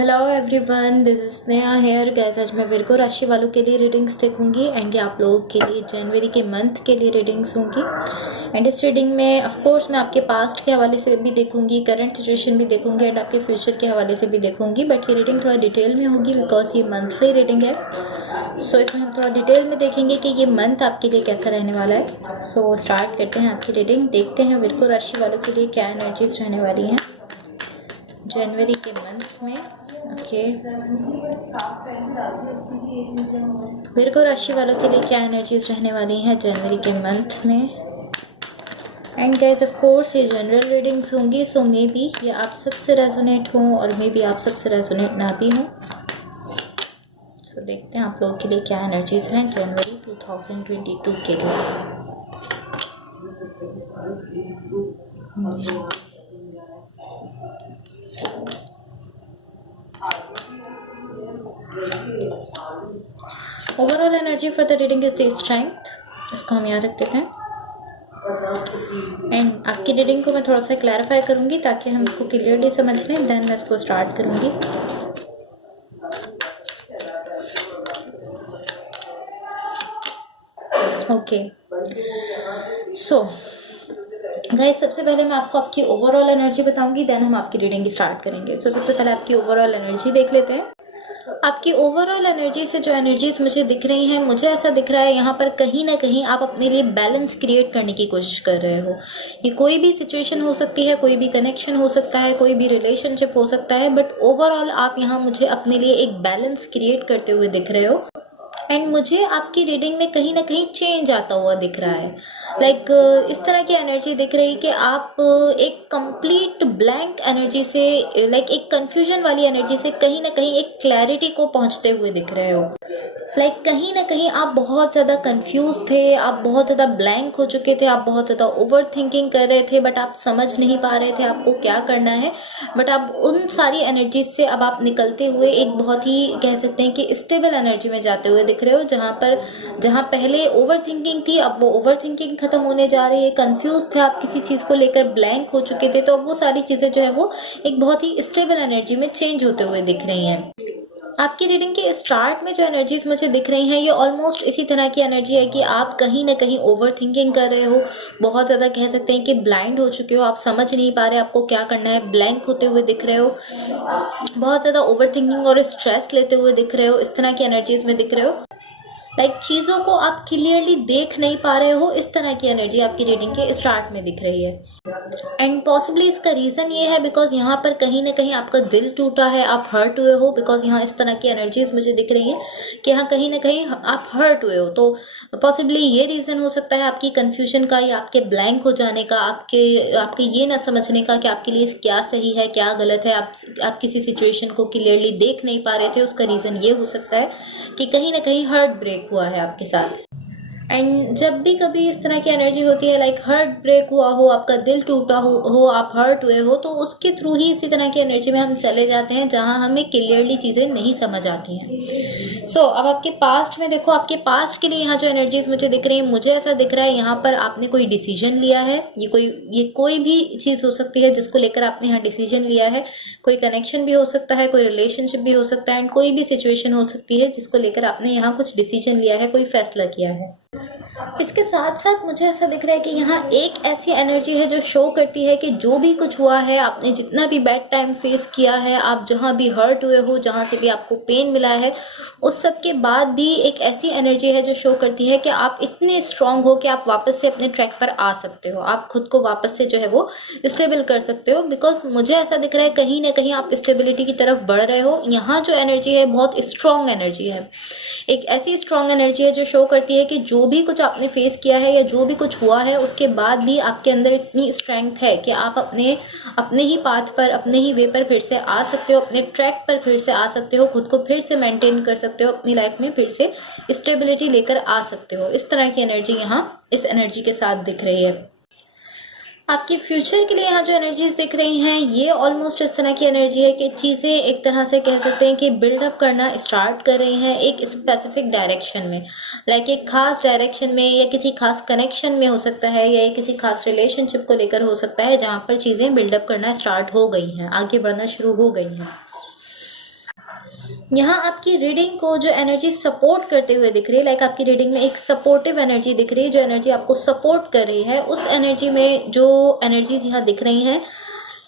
Hello everyone, this is Sneha here guys. आज मैं Virgo राशि वालों के लिए रीडिंग्स देखूंगी एंड ये आप लोगों के लिए जनवरी के मंथ के लिए रीडिंग्स होंगी। एंड इस रीडिंग में ऑफ कोर्स मैं आपके पास्ट के हवाले से भी देखूंगी, करंट सिचुएशन भी देखूंगी एंड आपके फ्यूचर के हवाले से भी देखूंगी। बट ये रीडिंग थोड़ा डिटेल में होगी बिकॉज ये मंथली रीडिंग है। सो इसमें हम थोड़ा डिटेल में देखेंगे कि ये मंथ आपके लिए कैसा रहने वाला है। सो स्टार्ट करते हैं आपकी रीडिंग। देखते हैं विर्गो राशि वालों के लिए क्या एनर्जीज रहने वाली हैं जनवरी के मंथ में। ओके, विर्गो राशि वालों के लिए क्या एनर्जीज रहने वाली हैं जनवरी के मंथ में। एंड गाइस ऑफ कोर्स ये जनरल रीडिंग्स होंगी, सो मे बी ये आप सबसे रेजोनेट हों और मे बी आप सबसे रेजोनेट ना भी हों। सो देखते हैं आप लोगों के लिए क्या एनर्जीज हैं जनवरी 2022 के लिए। Overall energy for the reading is the strength. इसको हम यहाँ रख देते हैं। एंड आपकी रीडिंग को मैं थोड़ा सा क्लैरिफाई करूंगी ताकि हम इसको क्लियरली समझ लें, देन मैं इसको स्टार्ट करूंगी। ओके, सो गाइस सबसे पहले मैं आपको आपकी ओवरऑल एनर्जी बताऊंगी, देन हम आपकी रीडिंग स्टार्ट करेंगे। सो सबसे पहले आपकी ओवरऑल एनर्जी देख लेते हैं। आपकी ओवरऑल एनर्जी से जो एनर्जीज मुझे दिख रही हैं, मुझे ऐसा दिख रहा है यहाँ पर कहीं ना कहीं आप अपने लिए बैलेंस क्रिएट करने की कोशिश कर रहे हो। ये कोई भी सिचुएशन हो सकती है, कोई भी कनेक्शन हो सकता है, कोई भी रिलेशनशिप हो सकता है, बट ओवरऑल आप यहाँ मुझे अपने लिए एक बैलेंस क्रिएट करते हुए दिख रहे हो। एंड मुझे आपकी रीडिंग में कहीं ना कहीं चेंज आता हुआ दिख रहा है। लाइक इस तरह की एनर्जी दिख रही कि आप एक कंप्लीट ब्लैंक एनर्जी से, लाइक एक कंफ्यूजन वाली एनर्जी से कहीं ना कहीं एक क्लैरिटी को पहुंचते हुए दिख रहे हो। लाइक कहीं ना कहीं आप बहुत ज़्यादा कंफ्यूज थे, आप बहुत ज़्यादा ब्लैंक हो चुके थे, आप बहुत ज़्यादा ओवर थिंकिंग कर रहे थे, बट आप समझ नहीं पा रहे थे आपको क्या करना है। बट आप उन सारी एनर्जीज से अब आप निकलते हुए एक बहुत ही कह सकते हैं कि स्टेबल एनर्जी में जाते हुए दिख रहे हो। जहाँ पहले ओवर थिंकिंग थी, अब वो ओवर थिंकिंग खत्म होने जा रही है। कंफ्यूज थे आप किसी चीज़ को लेकर, ब्लैंक हो चुके थे, तो अब वो सारी चीज़ें जो है वो एक बहुत ही स्टेबल एनर्जी में चेंज होते हुए दिख रही हैं। आपकी रीडिंग के स्टार्ट में जो एनर्जीज मुझे दिख रही हैं, ये ऑलमोस्ट इसी तरह की एनर्जी है कि आप कहीं ना कहीं ओवर थिंकिंग कर रहे हो, बहुत ज़्यादा कह सकते हैं कि ब्लाइंड हो चुके हो, आप समझ नहीं पा रहे आपको क्या करना है, ब्लैंक होते हुए दिख रहे हो, बहुत ज़्यादा ओवर थिंकिंग और स्ट्रेस लेते हुए दिख रहे हो। इस तरह की एनर्जीज में दिख रहे हो। लाइक चीज़ों को आप क्लियरली देख नहीं पा रहे हो, इस तरह की एनर्जी आपकी रीडिंग के स्टार्ट में दिख रही है। एंड पॉसिबली इसका रीज़न ये है बिकॉज यहाँ पर कहीं ना कहीं आपका दिल टूटा है, आप हर्ट हुए हो। बिकॉज यहाँ इस तरह की एनर्जीज मुझे दिख रही हैं कि यहाँ कहीं ना कहीं आप हर्ट हुए हो। तो पॉसिबली ये रीज़न हो सकता है आपकी कन्फ्यूजन का या आपके ब्लैंक हो जाने का, आपके ये ना समझने का कि आपके लिए क्या सही है क्या गलत है। आप किसी सिचुएशन को क्लियरली देख नहीं पा रहे थे। उसका रीज़न ये हो सकता है कि कहीं ना कहीं हार्ट ब्रेक हुआ है आपके साथ। एंड जब भी कभी इस तरह की एनर्जी होती है, लाइक हार्ट ब्रेक हुआ हो, आपका दिल टूटा हो, आप हर्ट हुए हो, तो उसके थ्रू ही इसी तरह की एनर्जी में हम चले जाते हैं जहां हमें क्लियरली चीज़ें नहीं समझ आती हैं। सो अब आपके पास्ट में देखो, आपके पास्ट के लिए यहाँ जो एनर्जीज मुझे दिख रही है, मुझे ऐसा दिख रहा है यहाँ पर आपने कोई डिसीजन लिया है। ये कोई भी चीज़ हो सकती है जिसको लेकर आपने यहाँ डिसीजन लिया है। कोई कनेक्शन भी हो सकता है, कोई रिलेशनशिप भी हो सकता है, एंड कोई भी सिचुएशन हो सकती है जिसको लेकर आपने यहाँ कुछ डिसीजन लिया है, कोई फैसला किया है। इसके साथ साथ मुझे ऐसा दिख रहा है कि यहाँ एक ऐसी एनर्जी है जो शो करती है कि जो भी कुछ हुआ है, आपने जितना भी बैड टाइम फेस किया है, आप जहाँ भी हर्ट हुए हो, जहाँ से भी आपको पेन मिला है, उस सब के बाद भी एक ऐसी एनर्जी है जो शो करती है कि आप इतने स्ट्रांग हो कि आप वापस से अपने ट्रैक पर आ सकते हो, आप खुद को वापस से जो है वो स्टेबल कर सकते हो। बिकॉज मुझे ऐसा दिख रहा है कहीं ना कहीं आप स्टेबिलिटी की तरफ बढ़ रहे हो। यहाँ जो एनर्जी है बहुत स्ट्रांग एनर्जी है, एक ऐसी स्ट्रांग एनर्जी है जो शो करती है कि जो भी कुछ आपने फेस किया है या जो भी कुछ हुआ है, उसके बाद भी आपके अंदर इतनी स्ट्रेंथ है कि आप अपने ही पाथ पर, अपने ही वे पर फिर से आ सकते हो, अपने ट्रैक पर फिर से आ सकते हो, खुद को फिर से मेंटेन कर सकते हो, अपनी लाइफ में फिर से स्टेबिलिटी लेकर आ सकते हो। इस तरह की एनर्जी यहाँ इस एनर्जी के साथ दिख रही है। आपके फ्यूचर के लिए यहाँ जो एनर्जीज दिख रही हैं, ये ऑलमोस्ट इस तरह की एनर्जी है कि चीज़ें एक तरह से कह सकते हैं कि बिल्डअप करना स्टार्ट कर रही हैं एक स्पेसिफिक डायरेक्शन में। लाइक एक खास डायरेक्शन में या किसी खास कनेक्शन में हो सकता है, या किसी खास रिलेशनशिप को लेकर हो सकता है, जहाँ पर चीज़ें बिल्डअप करना स्टार्ट हो गई हैं, आगे बढ़ना शुरू हो गई हैं। यहाँ आपकी रीडिंग को जो एनर्जी सपोर्ट करते हुए दिख रही है, लाइक आपकी रीडिंग में एक सपोर्टिव एनर्जी दिख रही है, जो एनर्जी आपको सपोर्ट कर रही है, उस एनर्जी में जो एनर्जीज यहाँ दिख रही हैं,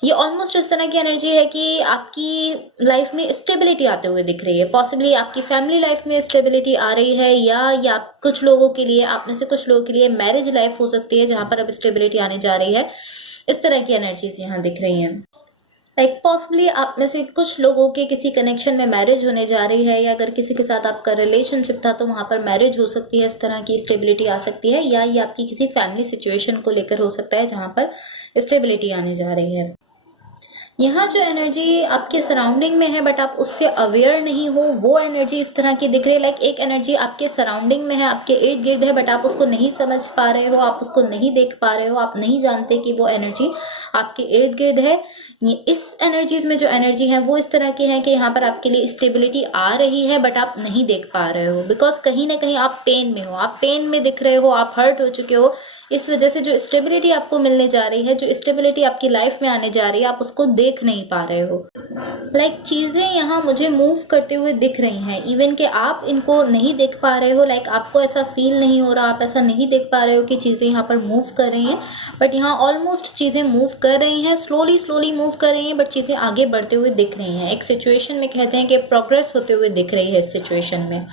ये ऑलमोस्ट इस तरह की एनर्जी है कि आपकी लाइफ में स्टेबिलिटी आते हुए दिख रही है। पॉसिबली आपकी फैमिली लाइफ में स्टेबिलिटी आ रही है, या कुछ लोगों के लिए, आप में से कुछ लोगों के लिए मैरिज लाइफ हो सकती है जहाँ पर अब स्टेबिलिटी आने जा रही है। इस तरह की एनर्जीज यहाँ दिख रही हैं। लाइक पॉसिबली आप में से कुछ लोगों के किसी कनेक्शन में मैरिज होने जा रही है, या अगर किसी के साथ आपका रिलेशनशिप था तो वहाँ पर मैरिज हो सकती है, इस तरह की स्टेबिलिटी आ सकती है, या ये आपकी किसी फैमिली सिचुएशन को लेकर हो सकता है जहाँ पर स्टेबिलिटी आने जा रही है। यहाँ जो एनर्जी आपके सराउंडिंग में है बट आप उससे अवेयर नहीं हो, वो एनर्जी इस तरह की दिख रही है। लाइक एक एनर्जी आपके सराउंडिंग में है, आपके इर्द गिर्द है, बट आप उसको नहीं समझ पा रहे हो, आप उसको नहीं देख पा रहे हो, आप नहीं जानते कि वो एनर्जी आपके इर्द गिर्द है। इस एनर्जीज में जो एनर्जी है वो इस तरह की है कि यहाँ पर आपके लिए स्टेबिलिटी आ रही है बट आप नहीं देख पा रहे हो, बिकॉज कहीं ना कहीं आप पेन में हो, आप पेन में दिख रहे हो, आप हर्ट हो चुके हो। इस वजह से जो स्टेबिलिटी आपको मिलने जा रही है, जो स्टेबिलिटी आपकी लाइफ में आने जा रही है, आप उसको देख नहीं पा रहे हो। लाइक चीज़ें यहाँ मुझे मूव करते हुए दिख रही हैं, इवन कि आप इनको नहीं देख पा रहे हो। लाइक आपको ऐसा फील नहीं हो रहा, आप ऐसा नहीं देख पा रहे हो कि चीज़ें यहाँ पर मूव कर रही हैं, बट यहाँ ऑलमोस्ट चीज़ें मूव कर रही हैं, स्लोली स्लोली मूव कर रही हैं, बट चीज़ें आगे बढ़ते हुए दिख रही हैं। एक सिचुएशन में कहते हैं कि प्रोग्रेस होते हुए दिख रही है इस सिचुएशन में।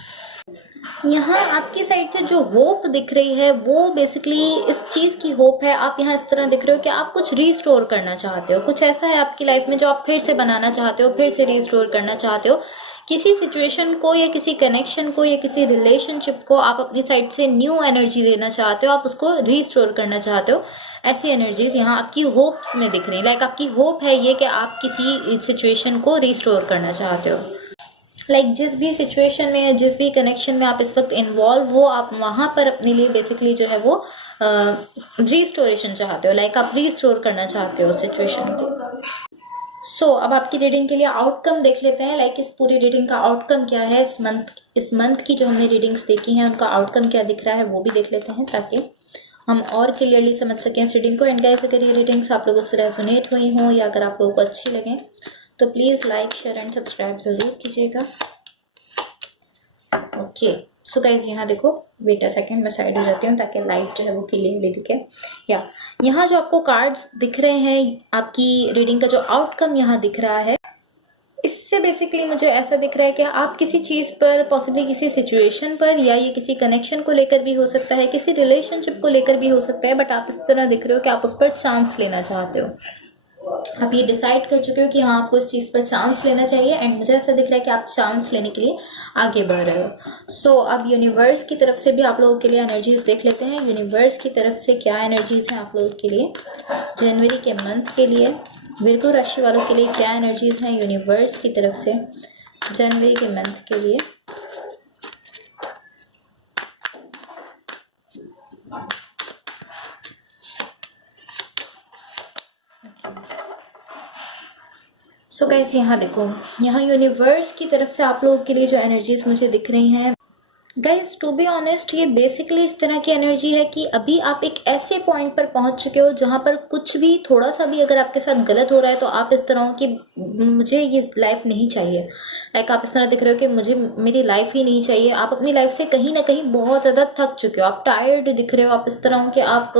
यहाँ आपकी साइड से जो होप दिख रही है वो बेसिकली इस चीज़ की होप है। आप यहाँ इस तरह दिख रहे हो कि आप कुछ रीस्टोर करना चाहते हो, कुछ ऐसा है आपकी लाइफ में जो आप फिर से बनाना चाहते हो, फिर से रीस्टोर करना चाहते हो। किसी सिचुएशन को या किसी कनेक्शन को या किसी रिलेशनशिप को आप अपनी साइड से न्यू एनर्जी देना चाहते हो, आप उसको रीस्टोर करना चाहते हो। ऐसी एनर्जीज यहाँ आपकी होप्स में दिख रही है। लाइक आपकी होप है ये कि आप किसी सिचुएशन को रीस्टोर करना चाहते हो। लाइक जिस भी सिचुएशन में या जिस भी कनेक्शन में आप इस वक्त इन्वॉल्व हो, आप वहाँ पर अपने लिए बेसिकली जो है वो रीस्टोरेशन चाहते हो। लाइक आप रीस्टोर करना चाहते हो सिचुएशन को। अब आपकी रीडिंग के लिए आउटकम देख लेते हैं। लाइक इस पूरी रीडिंग का आउटकम क्या है, इस मंथ की जो हमने रीडिंग्स देखी हैं उनका आउटकम क्या दिख रहा है वो भी देख लेते हैं, ताकि हम और क्लियरली समझ सकें इस रीडिंग को। एंड गाइस, अगर ये रीडिंग्स आप लोगों से रेजोनेट हुई हों या अगर आप लोगों को अच्छी लगें तो please like, share and subscribe ज़रूर कीजिएगा। ओके, सो गाइज यहाँ देखो, वेट अ सेकेंड, मैं साइड हो जाती हूँ ताकि लाइट जो है वो क्लियरली दिखे। या यहाँ जो आपको कार्ड्स दिख रहे हैं, आपकी रीडिंग का जो आउटकम यहाँ दिख रहा है, इससे बेसिकली मुझे ऐसा दिख रहा है कि आप किसी चीज़ पर, पॉसिबली किसी सिचुएशन पर, या ये किसी कनेक्शन को लेकर भी हो सकता है, किसी रिलेशनशिप को लेकर भी हो सकता है, बट आप इस तरह दिख रहे हो कि आप उस पर चांस लेना चाहते हो। आप ये डिसाइड कर चुके हो कि हाँ आपको इस चीज़ पर चांस लेना चाहिए, एंड मुझे ऐसा दिख रहा है कि आप चांस लेने के लिए आगे बढ़ रहे हो। अब यूनिवर्स की तरफ से भी आप लोगों के लिए एनर्जीज देख लेते हैं। यूनिवर्स की तरफ से क्या एनर्जीज हैं आप लोगों के लिए जनवरी के मंथ के लिए। विर्गो राशि वालों के लिए क्या एनर्जीज हैं यूनिवर्स की तरफ से जनवरी के मंथ के लिए। गाइस यहाँ देखो, यहाँ यूनिवर्स की तरफ से आप लोगों के लिए जो एनर्जीज मुझे दिख रही हैं, गाइस टू बी ऑनेस्ट ये बेसिकली इस तरह की एनर्जी है कि अभी आप एक ऐसे पॉइंट पर पहुंच चुके हो जहां पर कुछ भी, थोड़ा सा भी अगर आपके साथ गलत हो रहा है तो आप इस तरह हो कि मुझे ये लाइफ नहीं चाहिए। लाइक आप इस तरह दिख रहे हो कि मुझे मेरी लाइफ ही नहीं चाहिए। आप अपनी लाइफ से कहीं ना कहीं बहुत ज़्यादा थक चुके हो, आप टायर्ड दिख रहे हो। आप इस तरह हो कि आप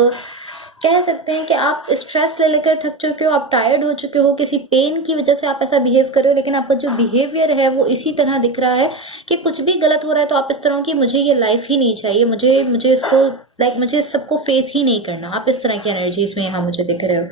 कह सकते हैं कि आप स्ट्रेस ले लेकर थक चुके हो, आप टायर्ड हो चुके हो, किसी पेन की वजह से आप ऐसा बिहेव कर रहे हो, लेकिन आपका जो बिहेवियर है वो इसी तरह दिख रहा है कि कुछ भी गलत हो रहा है तो आप इस तरह की मुझे ये लाइफ ही नहीं चाहिए, मुझे इसको मुझे सबको फेस ही नहीं करना। आप इस तरह की एनर्जीज में यहाँ मुझे दिख रहे हो।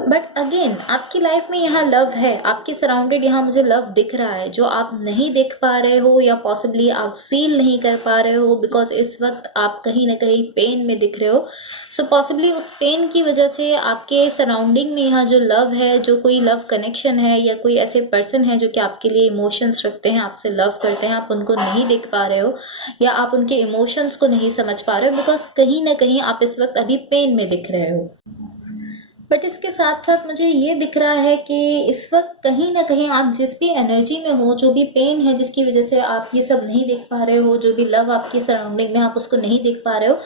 बट अगेन आपकी लाइफ में यहाँ लव है, आपके सराउंडेड यहाँ मुझे लव दिख रहा है जो आप नहीं देख पा रहे हो, या पॉसिबली आप फील नहीं कर पा रहे हो, बिकॉज इस वक्त आप कहीं ना कहीं पेन में दिख रहे हो। सो पॉसिबली उस पेन की वजह से आपके सराउंडिंग में यहाँ जो लव है, जो कोई लव कनेक्शन है या कोई ऐसे पर्सन है जो कि आपके लिए इमोशंस रखते हैं, आपसे लव करते हैं, आप उनको नहीं देख पा रहे हो या आप उनके इमोशंस को नहीं समझ पा रहे हो, बिकॉज कहीं ना कहीं आप इस वक्त अभी पेन में दिख रहे हो। बट इसके साथ साथ मुझे ये दिख रहा है कि इस वक्त कहीं ना कहीं आप जिस भी एनर्जी में हो, जो भी पेन है जिसकी वजह से आप ये सब नहीं देख पा रहे हो, जो भी लव आपके सराउंडिंग में आप उसको नहीं देख पा रहे हो,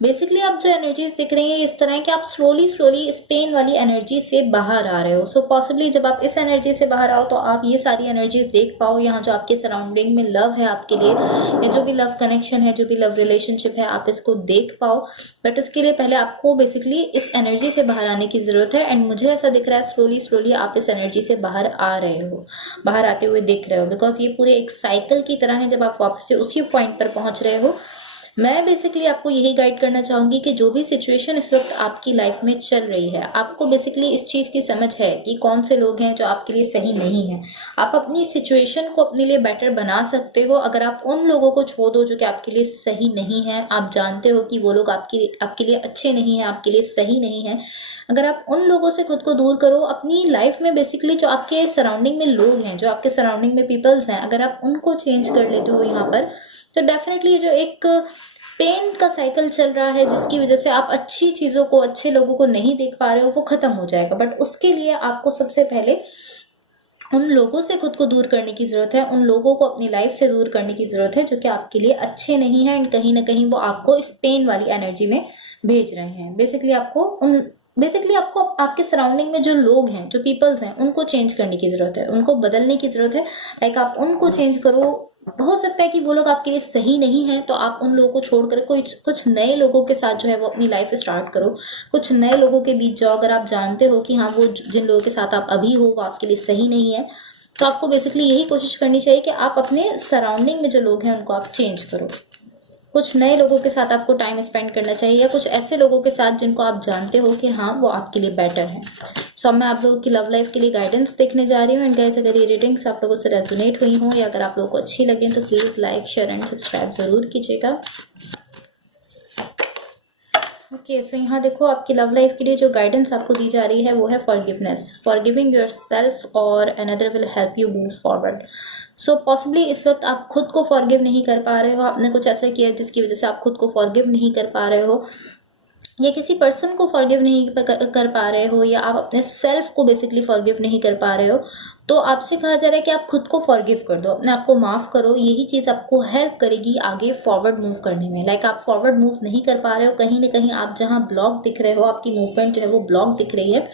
बेसिकली आप जो एनर्जीज दिख रही हैं इस तरह है कि आप स्लोली इस पेन वाली एनर्जी से बाहर आ रहे हो। सो पॉसिबली जब आप इस एनर्जी से बाहर आओ तो आप ये सारी एनर्जीज देख पाओ। यहाँ जो आपके सराउंडिंग में लव है आपके लिए, ये जो भी लव कनेक्शन है, जो भी लव रिलेशनशिप है, आप इसको देख पाओ। बट उसके लिए पहले आपको बेसिकली इस एनर्जी से बाहर आने की ज़रूरत है। एंड मुझे ऐसा दिख रहा है स्लोली आप इस एनर्जी से बाहर आ रहे हो, बाहर आते हुए दिख रहे हो। बिकॉज ये पूरे एक साइकिल की तरह है, जब आप वापस से उसी पॉइंट पर पहुंच रहे हो। मैं बेसिकली आपको यही गाइड करना चाहूँगी कि जो भी सिचुएशन इस वक्त आपकी लाइफ में चल रही है, आपको बेसिकली इस चीज़ की समझ है कि कौन से लोग हैं जो आपके लिए सही नहीं है। आप अपनी सिचुएशन को अपने लिए बेटर बना सकते हो अगर आप उन लोगों को छोड़ दो जो कि आपके लिए सही नहीं है। आप जानते हो कि वो लोग आपके लिए अच्छे नहीं हैं, आपके लिए सही नहीं है। अगर आप उन लोगों से खुद को दूर करो, अपनी लाइफ में बेसिकली जो आपके सराउंडिंग में लोग हैं, जो आपके सराउंडिंग में पीपल्स हैं, अगर आप उनको चेंज कर लेते हो यहाँ पर, तो डेफिनेटली जो एक पेन का साइकिल चल रहा है जिसकी वजह से आप अच्छी चीज़ों को, अच्छे लोगों को नहीं देख पा रहे हो, वो ख़त्म हो जाएगा। बट उसके लिए आपको सबसे पहले उन लोगों से खुद को दूर करने की ज़रूरत है, उन लोगों को अपनी लाइफ से दूर करने की ज़रूरत है जो कि आपके लिए अच्छे नहीं हैं। एंड कहीं ना कहीं वो आपको इस पेन वाली एनर्जी में भेज रहे हैं। बेसिकली आपको आपके सराउंडिंग में जो लोग हैं, जो पीपल्स हैं, उनको चेंज करने की ज़रूरत है, उनको बदलने की ज़रूरत है। लाइक आप उनको चेंज करो। हो सकता है कि वो लोग आपके लिए सही नहीं है, तो आप उन लोगों को छोड़कर कुछ नए लोगों के साथ जो है वो अपनी लाइफ स्टार्ट करो। कुछ नए लोगों के बीच जाओ। अगर आप जानते हो कि हाँ, वो जिन लोगों के साथ आप अभी हो वो आपके लिए सही नहीं है, तो आपको बेसिकली यही कोशिश करनी चाहिए कि आप अपने सराउंडिंग में जो लोग हैं उनको आप चेंज करो। कुछ नए लोगों के साथ आपको टाइम स्पेंड करना चाहिए, या कुछ ऐसे लोगों के साथ जिनको आप जानते हो कि हाँ, वो आपके लिए बेटर है। सो मैं आप लोगों की लव लाइफ के लिए गाइडेंस देखने जा रही हूँ। एंड गाइस, अगर ये रीडिंग्स आप लोगों से रेजोनेट हुई हो या अगर आप लोगों को अच्छी लगे तो please like, share and subscribe ज़रूर कीजिएगा। ओके, सो यहाँ देखो, आपकी लव लाइफ के लिए जो गाइडेंस आपको दी जा रही है वो है फॉरगिवनेस, फॉरगिविंग योरसेल्फ और another will help you move forward. So possibly इस वक्त आप खुद को फॉरगिव नहीं कर पा रहे हो। आपने कुछ ऐसा किया जिसकी वजह से आप खुद को फॉरगिव नहीं कर पा रहे हो, या किसी पर्सन को फॉरगिव नहीं कर पा रहे हो, या आप अपने सेल्फ को बेसिकली फॉरगिव नहीं कर पा रहे हो। तो आपसे कहा जा रहा है कि आप खुद को फॉरगिव कर दो, अपने आप को माफ़ करो। यही चीज़ आपको हेल्प करेगी आगे फॉरवर्ड मूव करने में। लाइक आप फॉरवर्ड मूव नहीं कर पा रहे हो, कहीं ना कहीं आप जहाँ ब्लॉक दिख रहे हो, आपकी मूवमेंट जो है वो ब्लॉक दिख रही है।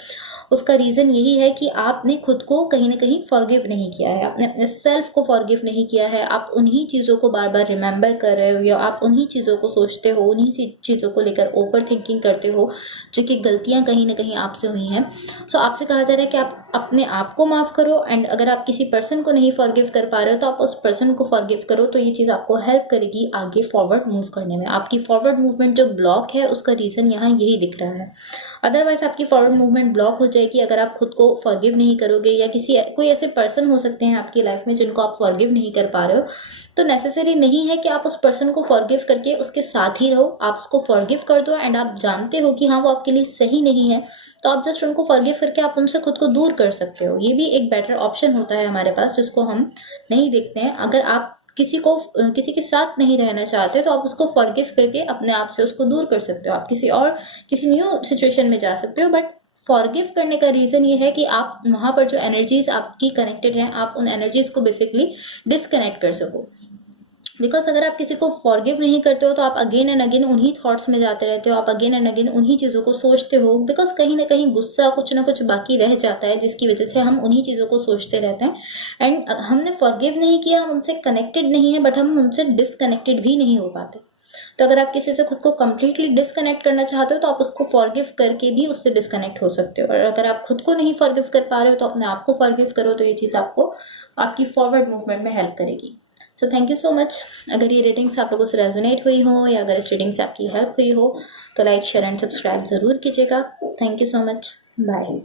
उसका रीज़न यही है कि आपने खुद को कहीं ना कहीं फॉरगिव नहीं किया है, आपने अपने सेल्फ को फॉरगिव नहीं किया है। आप उन्हीं चीज़ों को बार बार रिमेंबर कर रहे हो, या आप उन्हीं चीज़ों को सोचते हो, उन्हीं चीज़ों को लेकर ओवर थिंकिंग करते हो, जो कि गलतियाँ कहीं ना कहीं आपसे हुई हैं। सो आपसे कहा जा रहा है कि आप अपने आप को माफ़ करो। एंड अगर आप किसी पर्सन को नहीं फॉरगिव कर पा रहे हो तो आप उस पर्सन को फॉरगिव करो। तो ये चीज़ आपको हेल्प करेगी आगे फॉरवर्ड मूव करने में। आपकी फॉरवर्ड मूवमेंट जो ब्लॉक है उसका रीज़न यहाँ यही दिख रहा है। अदरवाइज आपकी फॉरवर्ड मूवमेंट ब्लॉक हो जाएगी अगर आप खुद को फॉरगिव नहीं करोगे, या कोई ऐसे पर्सन हो सकते हैं आपकी लाइफ में जिनको आप फॉरगिव नहीं कर पा रहे हो। तो नेसेसरी नहीं है कि आप उस पर्सन को फॉरगिव करके उसके साथ ही रहो। आप उसको फॉरगिव कर दो एंड आप जानते हो कि हाँ, वो आपके लिए सही नहीं है, तो आप जस्ट उनको फॉरगिव करके आप उनसे खुद को दूर कर सकते हो। ये भी एक बेटर ऑप्शन होता है हमारे पास, जिसको हम नहीं देखते हैं। अगर आप किसी के साथ नहीं रहना चाहते तो आप उसको फॉरगिव करके अपने आप से उसको दूर कर सकते हो। आप किसी न्यू सिचुएशन में जा सकते हो। बट फॉरगिव करने का रीज़न ये है कि आप वहाँ पर जो एनर्जीज आपकी कनेक्टेड हैं, आप उन एनर्जीज को बेसिकली डिस्कनेक्ट कर सको। बिकॉज अगर आप किसी को फॉरगिव नहीं करते हो तो आप अगेन एंड अगेन उन्हीं थॉट्स में जाते रहते हो, आप अगेन एंड अगेन उन्हीं चीज़ों को सोचते हो। बिकॉज कहीं ना कहीं गुस्सा कुछ ना कुछ बाकी रह जाता है, जिसकी वजह से हम उन्हीं चीज़ों को सोचते रहते हैं। एंड हमने फॉरगिव नहीं किया, हम उनसे कनेक्टेड नहीं है, बट हम उनसे डिसकनेक्टेड भी नहीं हो पाते। तो अगर आप किसी से खुद को कम्प्लीटली डिसकनेक्ट करना चाहते हो तो आप उसको फॉरगिव करके भी उससे डिसकनेक्ट हो सकते हो। और अगर आप खुद को नहीं फॉरगिव कर पा रहे हो तो अपने आप को फॉरगिव करो। तो ये चीज़ आपको आपकी फॉरवर्ड मूवमेंट में हेल्प करेगी। So thank you so much. अगर ये रीडिंग्स आप लोगों से रेजोनेट हुई हो, या अगर इस रीडिंग से आपकी हेल्प हुई हो, तो लाइक, शेयर एंड सब्सक्राइब ज़रूर कीजिएगा। Thank you so much. Bye.